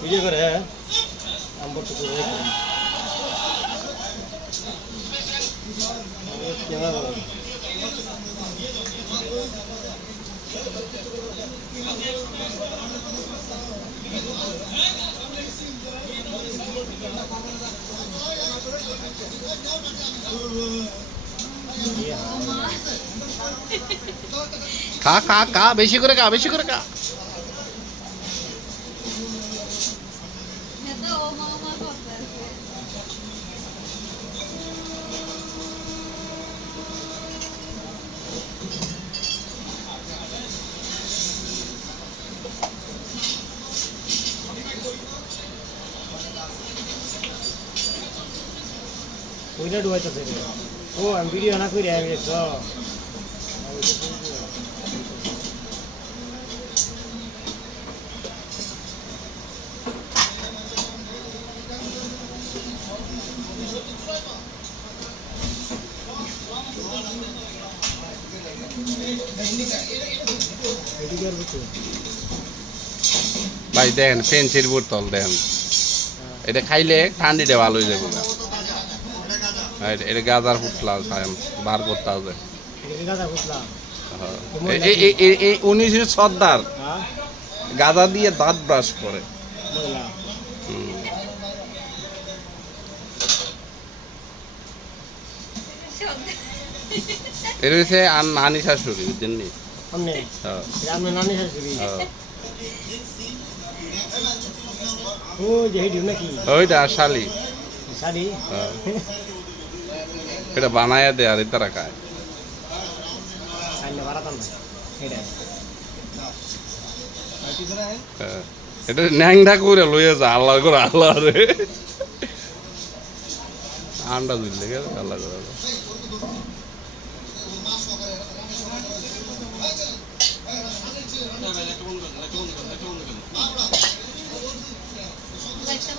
video করে আম্বর তো করে ক্যামেরা খা খা খা বেশি করে খা বেশি করে খা ওইটা ডুবাইতেছে ও আমি ভিডিও না করে আমি তো ভাই দেখেন পেন্সিল বোতল দেখেন এটা খাইলে ঠান্ডিটা ভালো হয়ে যাবে না এটা গাজার ফুটলা বার করতে হবে উনি সর্দার গাজা দিয়ে দাঁত ব্রাশ করে এটা হচ্ছে নানি শাশুড়ি বুঝছেন নি ওইটা শালি এটা বানায় দেয় আর তারা খায় এটা ন্যাংটা করে লইয়া যা আল্লাহ করে আল্লাহ রে আন্ডা দিলে আল্লাহ করে একটা